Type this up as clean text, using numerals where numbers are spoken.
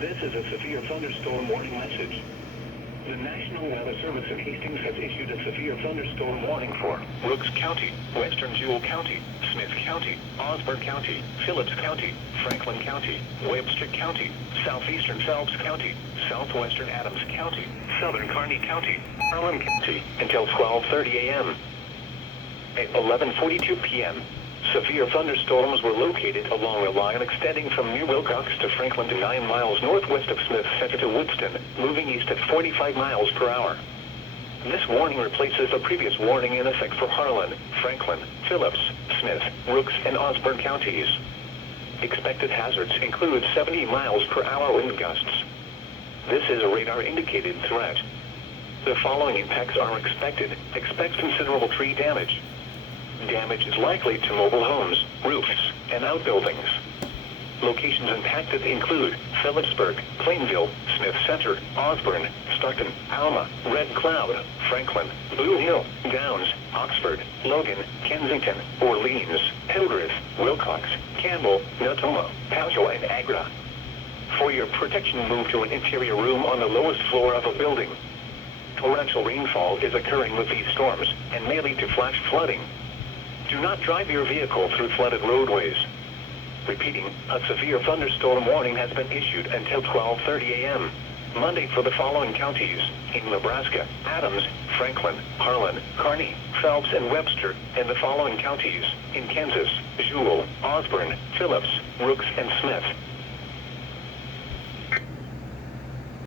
This is a severe thunderstorm warning message. The National Weather Service in Hastings has issued a severe thunderstorm warning for Rooks County, Western Jewell County, Smith County, Osborne County, Phillips County, Franklin County, Webster County, Southeastern Phelps County, Southwestern Adams County, Southern Kearney County, Harlan County, until 12:30 a.m. At 11:42 p.m., severe thunderstorms were located along a line extending from New Wilcox to Franklin to 9 miles northwest of Smith Center to Woodston, moving east at 45 miles per hour. This warning replaces the previous warning in effect for Harlan, Franklin, Phillips, Smith, Rooks, and Osborne counties. Expected hazards include 70 miles per hour wind gusts. This is a radar-indicated threat. The following impacts are expected. Expect considerable tree damage. Damage is likely to mobile homes, roofs, and outbuildings. Locations impacted include Phillipsburg, Plainville, Smith Center, Osborne, Stockton, Alma, Red Cloud, Franklin, Blue Hill, Downs, Oxford, Logan, Kensington, Orleans, Hildreth, Wilcox, Campbell, Natoma, Powell, and Agra. For your protection, move to an interior room on the lowest floor of a building. Torrential rainfall is occurring with these storms and may lead to flash flooding. Do not drive your vehicle through flooded roadways. Repeating, a severe thunderstorm warning has been issued until 12:30 a.m. Monday for the following counties: in Nebraska, Adams, Franklin, Harlan, Kearney, Phelps, and Webster, and the following counties: in Kansas, Jewell, Osborne, Phillips, Rooks, and Smith.